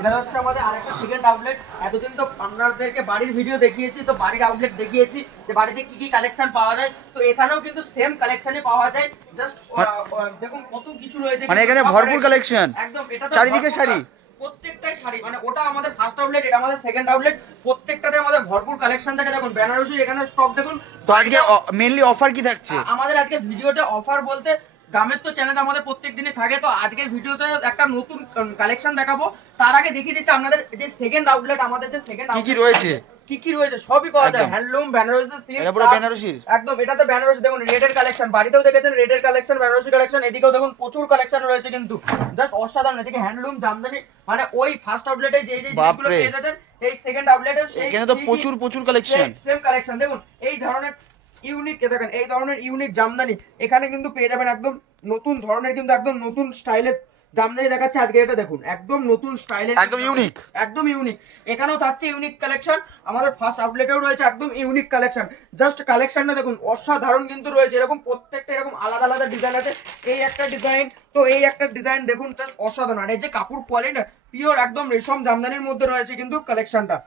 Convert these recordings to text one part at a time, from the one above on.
এটা হচ্ছে আমাদের আরেকটা সেকেন্ড আউটলেট। এতদিন তো আপনাদেরকে বাড়ির ভিডিও দেখিয়েছি, তো বাড়ির আউটলেট দেখিয়েছি যে বাড়িতে কি কি কালেকশন পাওয়া যায়, তো এখানেও কিন্তু সেম কালেকশনই পাওয়া যায়। জাস্ট দেখুন কত কিছু রয়েছে, মানে এখানে ভরপুর কালেকশন, একদম। এটা তো চারিদিকে শাড়ি, প্রত্যেকটাই শাড়ি, মানে ওটা আমাদের ফার্স্ট আউটলেট, এটা আমাদের সেকেন্ড আউটলেট। প্রত্যেকটাতে আমাদের ভরপুর কালেকশন থাকে। দেখুন বেনারসি এখানে স্টক দেখুন। তো আজকে মেইনলি অফার কি থাকছে? আমাদের আজকে ভিডিওতে অফার বলতে দামের তো চ্যানেল আমাদের প্রত্যেক দিনই থাকে, তো আজকের ভিডিওতে একটা নতুন কালেকশন দেখাবো। তার আগে দেখিয়ে দিচ্ছি আপনাদের যে সেকেন্ড আউটলেট, আমাদের যে সেকেন্ড কি কি রয়েছে, কি কি রয়েছে সবই পাওয়া যায়। একদম। হ্যান্ডলুম, বেনারসি, সিল্ক, এটা পুরো বেনারসির, একদম। এটাতে বেনারসি দেখুন, রেডের কালেকশন, বাড়িতেও দেখেছেন রেডের কালেকশন, বেনারসি কালেকশন, এদিকেও দেখুন প্রচুর কালেকশন রয়েছে কিন্তু জাস্ট অসাধারণ। এদিকে হ্যান্ডলুম, জামদানি, মানে ওই ফার্স্ট আউটলেটে যে যে জিনিসগুলো পেয়ে যেতেন এই সেকেন্ড আউটলেটে এখানে তো প্রচুর কালেকশন, সেম কালেকশন। দেখুন এই ধরনের ইউনিক, দেখেন এই ধরনের ইউনিক জামদানি এখানে কিন্তু পেয়ে যাবেন। একদম নতুন ধরনের, কিন্তু একদম নতুন স্টাইলের জামদানি দেখাচ্ছে আজকে। এটা দেখুন একদম নতুন স্টাইলের, একদম ইউনিক, একদম ইউনিক। এখানেও থাকছে ইউনিক কালেকশন, আমাদের ফার্স্ট আউটলেটেও রয়েছে একদম ইউনিক কালেকশন। জাস্ট কালেকশনটা দেখুন অসাধারণ কিন্তু রয়েছে। এরকম প্রত্যেকটা এরকম আলাদা আলাদা ডিজাইন আছে। এই একটা ডিজাইন, তো এই একটা ডিজাইন দেখুন জাস্ট অসাধারণ। আর এই যে কাপড় কোয়ালিটি পিওর একদম রেশম জামদানির মধ্যে রয়েছে কিন্তু কালেকশনটা,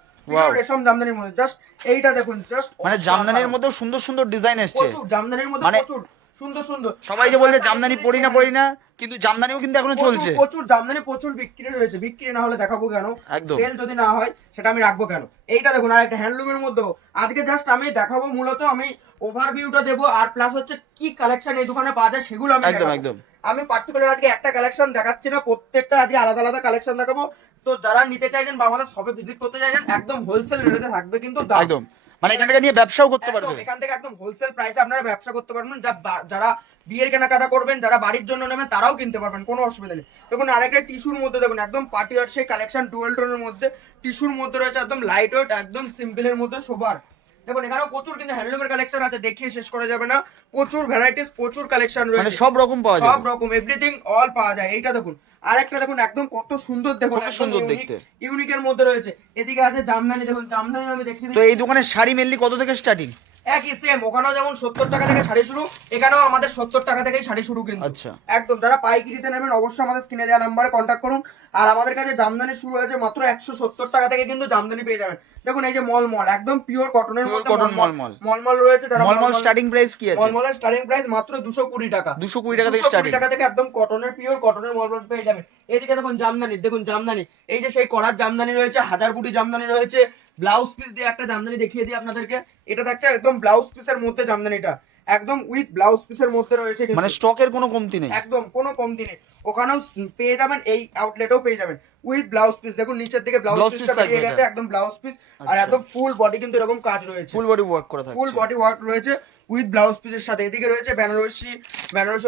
রেশম জামদানির মধ্যে। জাস্ট এইটা দেখুন, জাস্ট মানে জামদানির মধ্যে সুন্দর সুন্দর ডিজাইন এসেছে, প্রচুর জামদানির মধ্যে, মানে প্রচুর সুন্দর সুন্দর। সবাই যে বলছে জামদানি পরি না, কিন্তু জামদানিও কিন্তু এখনো চলছে। প্রচুর জামদানি প্রচুর বিক্রি রয়েছে। বিক্রি না হলে দেখাবো কেন, সেল যদি না হয় সেটা আমি রাখবো কেন। এইটা দেখুন আর একটা হ্যান্ডলুমের মধ্যেও আজকে জাস্ট আমি দেখাবো, মূলত আমি ওভারভিউটা দেবো, আর প্লাস হচ্ছে কি কালেকশন এই দোকানে পাওয়া যায় সেগুলো আমি একদম। আমি পার্টিকুলার আজকে একটা কালেকশন দেখাচ্ছি না, প্রত্যেকটা আজকে আলাদা আলাদা কালেকশন দেখাবো। তো যারা নিতে চাইছেন বা আমাদের শপে ভিজিট করতে চাইছেন, একদম হোলসেল রেটে থাকবে কিন্তু একদম, মানে এখান থেকে নিয়ে ব্যবসাও করতে পারবে। এখান থেকে একদম হোলসেল প্রাইসে আপনারা ব্যবসা করতে পারবেন। যারা বিয়ের কেনাকাটা করবেন, যারা বাড়ির জন্য নেবেন, তারাও কিনতে পারবেন, কোনো অসুবিধা নেই। দেখুন আরেকটা টিস্যুর মধ্যে দেখুন একদম পার্টি ওয়ার সেই কালেকশন, ডুয়েল টোনের মধ্যে টিস্যুর মধ্যে রয়েছে, একদম লাইট ওয়েট, একদম সিম্পলের মধ্যে শোবার। দেখুন এখানেও প্রচুর কিন্তু হ্যান্ডলুমের কালেকশন আছে, দেখিয়ে শেষ করা যাবে না। প্রচুর ভ্যারাইটিস, প্রচুর কালেকশন রয়েছে, মানে সব রকম পাওয়া যায়, সব রকম এভরিথিং অল পাওয়া যায়। এইটা দেখুন আরেকটা দেখুন একদম কত সুন্দর, দেখুন কত সুন্দর দেখতে, ইউনিকের মধ্যে রয়েছে। এদিকে আছে জামদানি, দেখুন জামদানি আমি দেখিয়ে দিচ্ছি। তো এই দোকানের শাড়ি মেনলি কত থেকে স্টার্টিং? একই সেম, ওখানেও যেমন 70 টাকা থেকে শাড়ি শুরু, এখানেও আমাদের 70 টাকা থেকেই শাড়ি শুরু কিন্তু। আচ্ছা, একদম। যারা পাইকারিতে নেবেন অবশ্যই আমাদের স্ক্রিনে দেওয়া নাম্বারে কন্ট্যাক্ট করুন। আর আমাদের কাছে জামদানি শুরু হয়েছে মাত্র 170 টাকা থেকে কিন্তু জামদানি পেয়ে যাবেন। দেখুন এই যে মলমল একদম পিওর কটনের মধ্যে মলমল রয়েছে। যারা মলমল স্টার্টিং প্রাইস কি আছে? মলমলের স্টার্টিং প্রাইস মাত্র 220 টাকা, 220 টাকা থেকে স্টার্টিং, 220 টাকা থেকে একদম কটনের পিওর কটনের মলমল পেয়ে যাবেন। এদিকে দেখুন জামদানি, দেখুন জামদানি এই যে সেই করার জামদানি রয়েছে, হাজার বুটি জামদানি রয়েছে। ব্লাউজ পিস দিয়ে একটা জামদানি দেখিয়ে দিই আপনাদেরকে। এটা দেখছে একদম ব্লাউজ পিসের মধ্যে জামদানিটা, একদম উইথ ব্লাউজ পিসের মধ্যে রয়েছে, মানে স্টকের কোনো কমতি নেই, একদম কোনো কমতি নেই। ওখানেও পেয়ে যাবেন, এই আউটলেটেও পেয়ে যাবেন উইথ ব্লাউজ পিস। দেখুন নিচের দিকে ব্লাউজ পিসটা বেরিয়ে গেছে, একদম ব্লাউজ পিস। আর একদম ফুল বডি কিন্তু এরকম কাজ রয়েছে, ফুল বডি ওয়ার্ক করা থাকে, ফুল বডি ওয়ার্ক রয়েছে উইথ ব্লাউজ পিসের সাথে। এদিকে রয়েছে বেনারসি,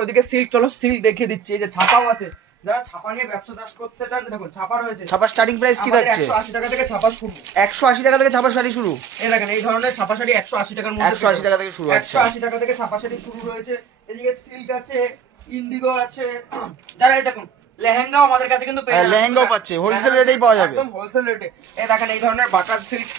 ওদিকে সিল্ক। চলো সিল্ক দেখিয়ে দিচ্ছি। এই যে ছাপাও আছে, যারা ছাপা নিয়ে ব্যবসা চাষ করতে চান, দেখুন ছাপা রয়েছে। ছাপা স্টার্টিং প্রাইস কি থাকছে? 180 টাকা থেকে ছাপা শুরু, 180 টাকা থেকে ছাপা শাড়ি শুরু। এই দেখেন এই ধরনের ছাপা শাড়ি 180 টাকার মধ্যে, 180 টাকা থেকে শুরু, 180 টাকা থেকে ছাপা শাড়ি শুরু রয়েছে। এদিকে সিল্ক আছে, ইন্ডিগো আছে। যারা এই দেখুন লেহেঙ্গাও আমাদের কাছে কিন্তু পেয়ে যাবেন, লেহেঙ্গাও পাচ্ছে হোলসেল রেটেই পাওয়া যাবে, একদম হোলসেল রেটে। এই দেখেন এই ধরনের বাটার সিল্ক,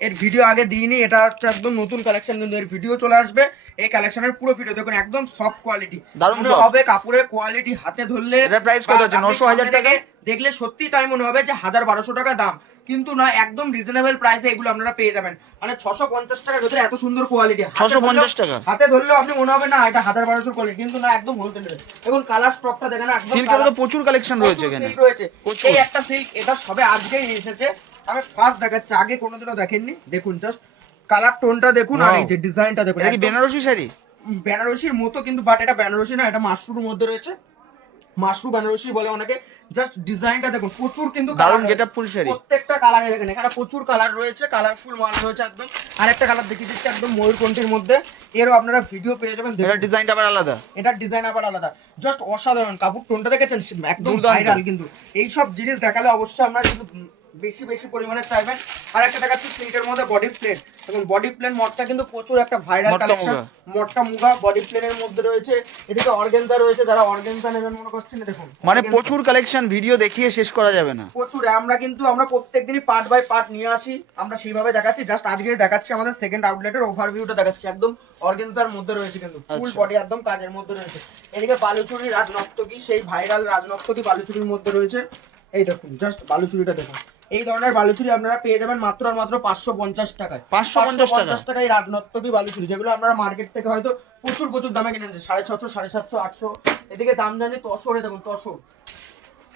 এর ভিডিও আগে দিইনি, এটা হচ্ছে একদম নতুন কালেকশন, কিন্তু এর ভিডিও চলে আসবে। এই কালেকশনের পুরো ভিডিও দেখুন, একদম সফট কোয়ালিটি, দারুণ হবে কাপড়ের কোয়ালিটি। হাতে ধরলে এর প্রাইস কত আছে? 900 টাকা। দেখলে সত্যি তাই মনে হবে যে 1000-1200 টাকা দাম, কিন্তু না, একদম রিজনেবল প্রাইসে এগুলো আপনারা পেয়ে যাবেন। মানে 650 টাকার ভিতরে এত সুন্দর কোয়ালিটি, 650 টাকা হাতে ধরলেও আপনি মনে হবে না এটা 1000-1200 কোয়ালিটি, কিন্তু না, একদম হোলসেল রেট। দেখুন কালার স্টকটা দেখেন, একদম সিল্কের তো প্রচুর কালেকশন রয়েছে এখানে, রয়েছে। এই একটা সিল্ক, এটা সবে আজকেই এসেছে, আমি ফার্স্ট দেখাচ্ছি, আগে কোনোদিনও দেখেননি। দেখুন জাস্ট কালার টোনটা দেখুন, আর এই যে ডিজাইনটা দেখুন। এটা কি বেনারসি শাড়ি? বেনারসির মতো কিন্তু, বাট এটা বেনারসি না, এটা মাশরুর মধ্যে রয়েছে, মাশরু বেনারসি বলে অনেকে। জাস্ট ডিজাইনটা দেখুন, প্রচুর কিন্তু দারুণ গেটআপ ফুল শাড়ি, প্রত্যেকটা কালারে দেখেন, এখানে প্রচুর কালার রয়েছে, কালারফুল মাল রয়েছে একদম। আরেকটা কালার দেখিয়ে দিচ্ছি একদম ময়ূরকণ্ঠীর মধ্যে, এরও আপনারা ভিডিও পেয়ে যাবেন। এটা ডিজাইনটা আবার আলাদা, এটার ডিজাইন আবার আলাদা, জাস্ট অসাধারণ। কাপড় টোনটা দেখেছেন, একদম ভাইরাল। কিন্তু এইসব জিনিস দেখালে অবশ্যই আপনারা কিন্তু বেশি বেশি পরিমাণে চাইবেন। আর একটা দেখাচ্ছি সিল্কের মধ্যে বডি প্লেন, এবং বডি প্লেন মডটা কিন্তু প্রচুর একটা ভাইরাল কালেকশন। মডটা মুগা বডি প্লেনের মধ্যে রয়েছে। এদিকে অর্গানজা রয়েছে, যারা অর্গানজা নেবেন মনে করছেন, দেখুন মানে প্রচুর কালেকশন, ভিডিও দেখিয়ে শেষ করা যাবে না, প্রচুর। আমরা প্রত্যেকদিনই পার্ট বাই পার্ট নিয়ে আসি, আমরা সেইভাবে দেখাচ্ছি। জাস্ট আজকে দেখাচ্ছি আমাদের সেকেন্ড আউটলেটের ওভারভিউটা দেখাচ্ছি, একদম অর্গানজার মধ্যে রয়েছে, কিন্তু ফুল বডি একদম কাজের মধ্যে রয়েছে। এদিকে বালুচুরি রাজনর্তকী, সেই ভাইরাল রাজনর্তকী বালুচুরির মধ্যে রয়েছে। এই দেখুন জাস্ট বালুচুরিটা দেখুন, এই ধরনের বালুচুরি আপনারা পেয়ে যাবেন মাত্র আর মাত্র 550 টাকায়। 550 টাকায় রাজনর্তকী বালুচুরি, যেগুলো আপনারা মার্কেট থেকে হয়তো প্রচুর প্রচুর দামে কিনে আনছে, 650, 750, 800। এদিকে দাম জানি তসরে দেখুন, তসর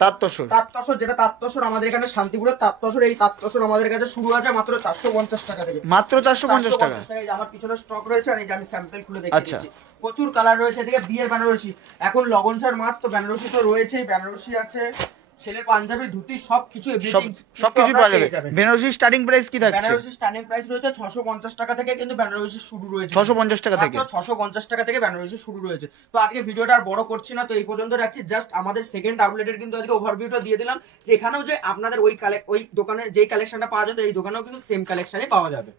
তাঁততসর, যেটা তাঁততসর আমাদের এখানে শান্তিপুরের তাঁততসর, এই তাঁততসর আমাদের কাছে শুরু আছে মাত্র 450 টাকা থেকে। মাত্র 450 টাকা। এই যে আমার পিছনে স্টক রয়েছে, আর এই যে আমি স্যাম্পল খুলে দেখিয়ে দিচ্ছি। প্রচুর কালার রয়েছে, এদিকে বিয়ের বেনারসি, এখন লগনসার মাস তো বেনারসি তো রয়েছেই, বেনারসি আছে, ছেলের পাঞ্জাবি, ধুতি, সবকিছু সবকিছু পাওয়া যাবে। বেনারসি স্টার্টিং প্রাইস কি থাকছে? বেনারসি স্টার্টিং প্রাইস রয়েছে 650 টাকা থেকে, কিন্তু বেনারসি শুরু রয়েছে 650 টাকা থেকে। 650 টাকা থেকে বেনারসি শুরু রয়েছে। তো আজকে ভিডিওটা আর বড় করছি না, তো এই পর্যন্ত রাখছি। জাস্ট আমাদের সেকেন্ড আউটলেটের কিন্তু আজকে ওভারভিউটা দিয়ে দিলাম, যে এখানেও যে আপনাদের ওই দোকানে যেই কালেকশনটা পাওয়া যেত, এই দোকানেও কিন্তু সেম কালেকশনই পাওয়া যাবে।